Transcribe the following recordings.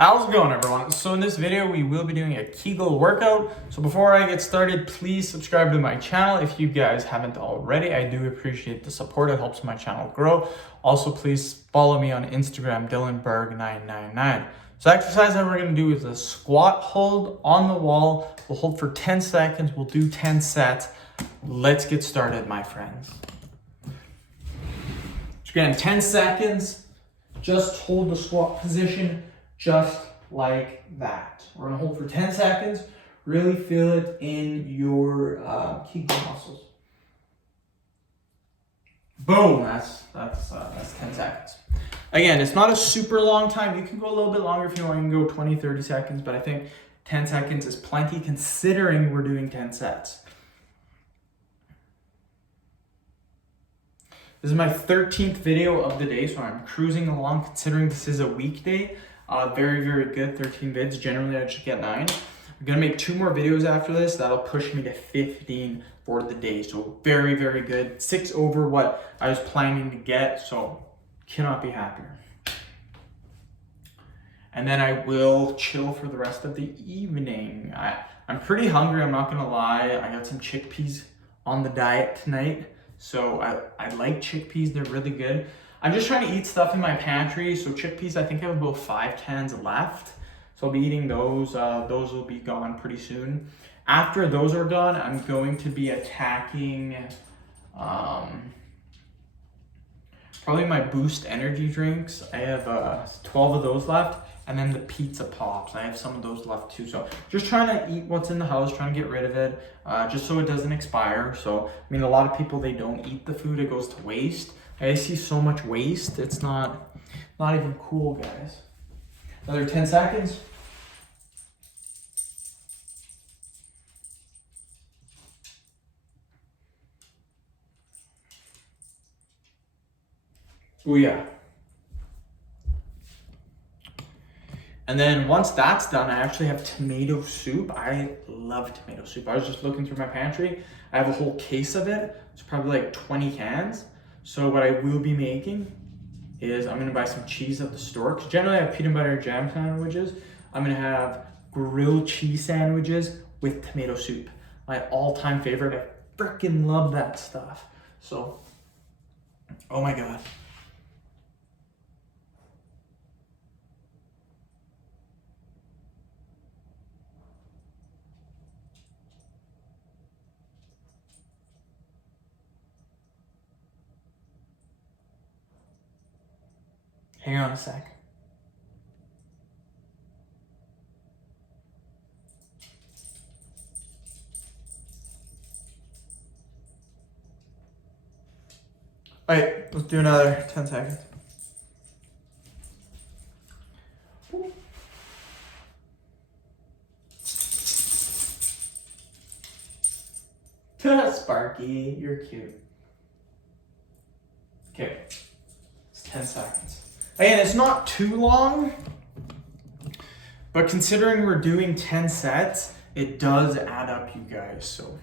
How's it going, everyone? So in this video, we will be doing a Kegel workout. So before I get started, please subscribe to my channel if you guys haven't already. I do appreciate the support. It helps my channel grow. Also, please follow me on Instagram, DylanBerg999. So the exercise that we're going to do is a squat hold on the wall. We'll hold for 10 seconds. We'll do 10 sets. Let's get started, my friends. So again, 10 seconds. Just hold the squat position just like that. We're gonna hold for 10 seconds. Really feel it in your Kegel muscles. Boom, that's 10 seconds. Again, it's not a super long time. You can go a little bit longer if you want. You can go 20, 30 seconds, but I think 10 seconds is plenty considering we're doing 10 sets. This is my 13th video of the day, so I'm cruising along considering this is a weekday. Very, very good, 13 vids. Generally, I should get 9. I'm gonna make 2 more videos after this. That'll push me to 15 for the day. So very, very good. 6 over what I was planning to get, so cannot be happier. And then I will chill for the rest of the evening. I'm pretty hungry, I'm not gonna lie. I got some chickpeas on the diet tonight. So I like chickpeas, they're really good. I'm just trying to eat stuff in my pantry. So chickpeas, I think I have about 5 cans left. So I'll be eating those. Those will be gone pretty soon. After those are done, I'm going to be attacking probably my Boost energy drinks. I have 12 of those left. And then the pizza pops, I have some of those left too. So just trying to eat what's in the house, trying to get rid of it, just so it doesn't expire. So, I mean, a lot of people, they don't eat the food, it goes to waste. I see so much waste, it's not even cool, guys. Another 10 seconds. Booyah. And then once that's done, I actually have tomato soup. I love tomato soup. I was just looking through my pantry. I have a whole case of it. It's probably like 20 cans. So what I will be making is I'm gonna buy some cheese at the store. Because generally I have peanut butter jam sandwiches. I'm gonna have grilled cheese sandwiches with tomato soup. My all-time favorite. I freaking love that stuff. So, oh my God. Hang on a sec. All right, let's do another 10 seconds. Sparky, you're cute. Okay, it's 10 seconds. Again, it's not too long, but considering we're doing 10 sets, it does add up, you guys. So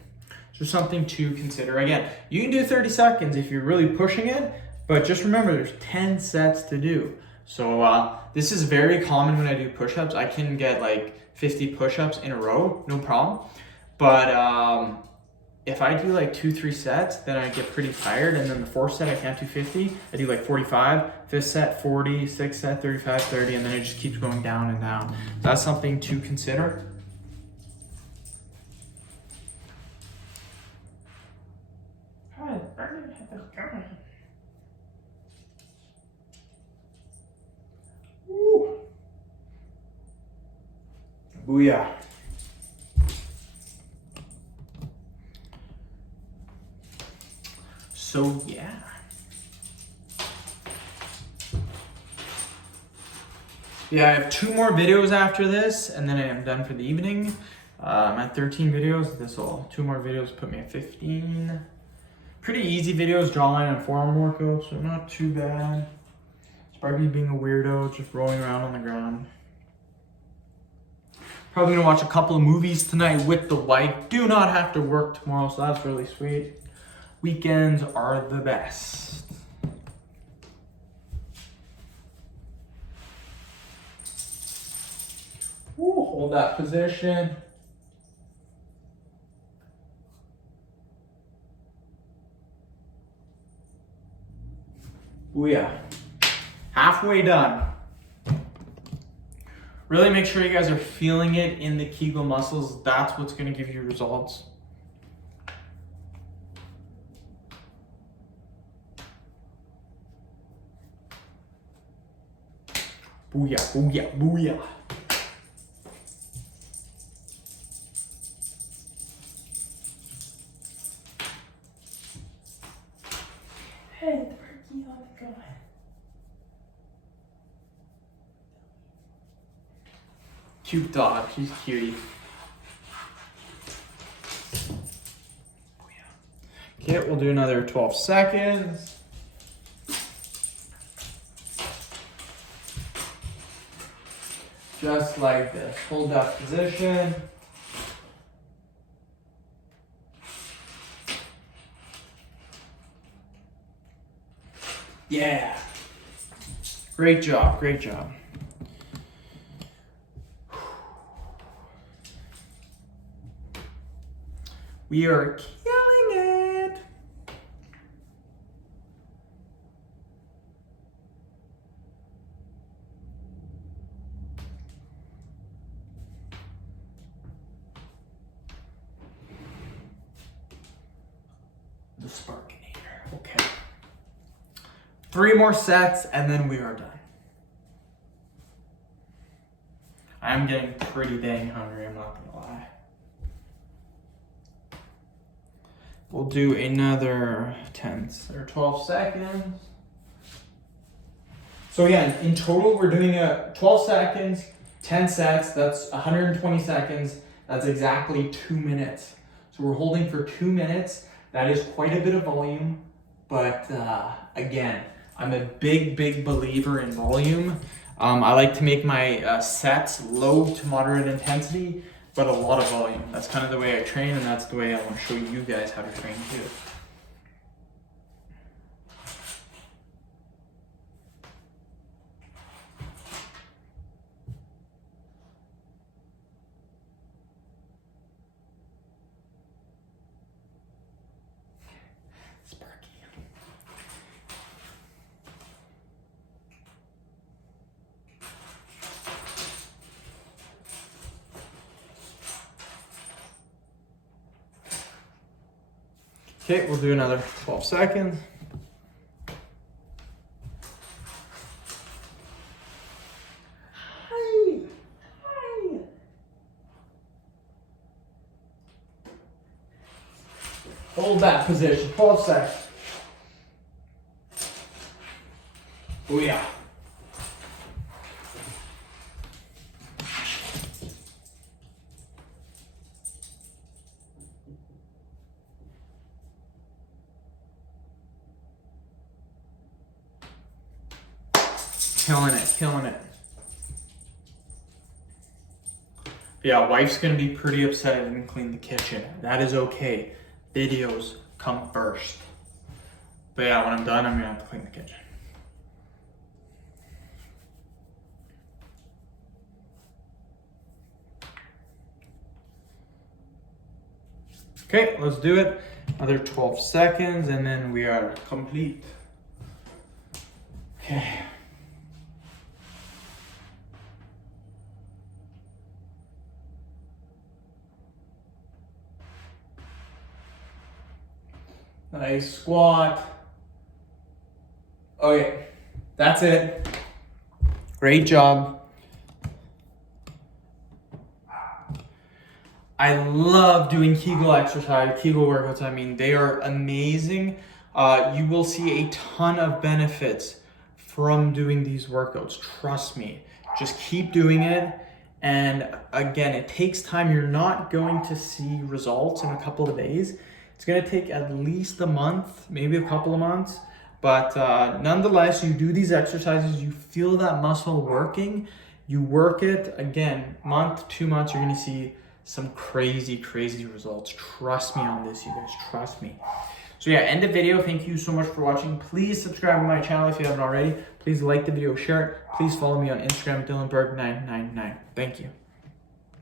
just something to consider. Again, you can do 30 seconds if you're really pushing it, but just remember there's 10 sets to do. So this is very common when I do push-ups. I can get like 50 push-ups in a row, no problem. But if I do like 2-3 sets, then I get pretty tired. And then the 4th set, I can't do 50. I do like 45, 5th set, 40, 6th set, 35, 30, and then it just keeps going down and down. That's something to consider. Woo. Booyah. So yeah. Yeah, I have 2 more videos after this, and then I am done for the evening. I'm at 13 videos. 2 more videos put me at 15. Pretty easy videos, jawline and forearm workouts, so not too bad. Sparky being a weirdo, just rolling around on the ground. Probably gonna watch a couple of movies tonight with the wife. Do not have to work tomorrow, so that's really sweet. Weekends are the best. Hold that position. Booyah. Halfway done. Really make sure you guys are feeling it in the Kegel muscles. That's what's going to give you results. Booyah, booyah, booyah. Hey, the turkey, how's it going? Cute dog, she's cutie. Okay, we'll do another 12 seconds. Just like this. Hold that position. Yeah. Great job, great job. We are killing it. The Sparkinator. Okay. 3 more sets and then we are done. I'm getting pretty dang hungry, I'm not gonna lie. We'll do another 10 or 12 seconds. So again, in total, we're doing 12 seconds, 10 sets, that's 120 seconds. That's exactly 2 minutes. So we're holding for 2 minutes. That is quite a bit of volume, but again, I'm a big believer in volume. I like to make my sets low to moderate intensity, but a lot of volume. That's kind of the way I train, and that's the way I want to show you guys how to train too. Sparky. Okay, we'll do another 12 seconds. Hi. Hi. Hold that position, 12 seconds. Oh yeah. Killing it, killing it. Yeah, wife's gonna be pretty upset I didn't clean the kitchen. That is okay. Videos come first. But yeah, when I'm done, I'm gonna have to clean the kitchen. Okay, let's do it. Another 12 seconds and then we are complete. Okay. Nice squat. Okay, that's it. Great job. I love doing Kegel exercise, Kegel workouts. I mean, they are amazing. You will see a ton of benefits from doing these workouts. Trust me. Just keep doing it. And again, it takes time. You're not going to see results in a couple of days. It's going to take at least a month, maybe a couple of months. But nonetheless, you do these exercises, you feel that muscle working, you work it. Again, month, 2 months, you're going to see some crazy results. Trust me on this, you guys. Trust me. So yeah, end the video. Thank you so much for watching. Please subscribe to my channel if you haven't already. Please like the video, share it. Please follow me on Instagram, DylanBerg999. Thank you.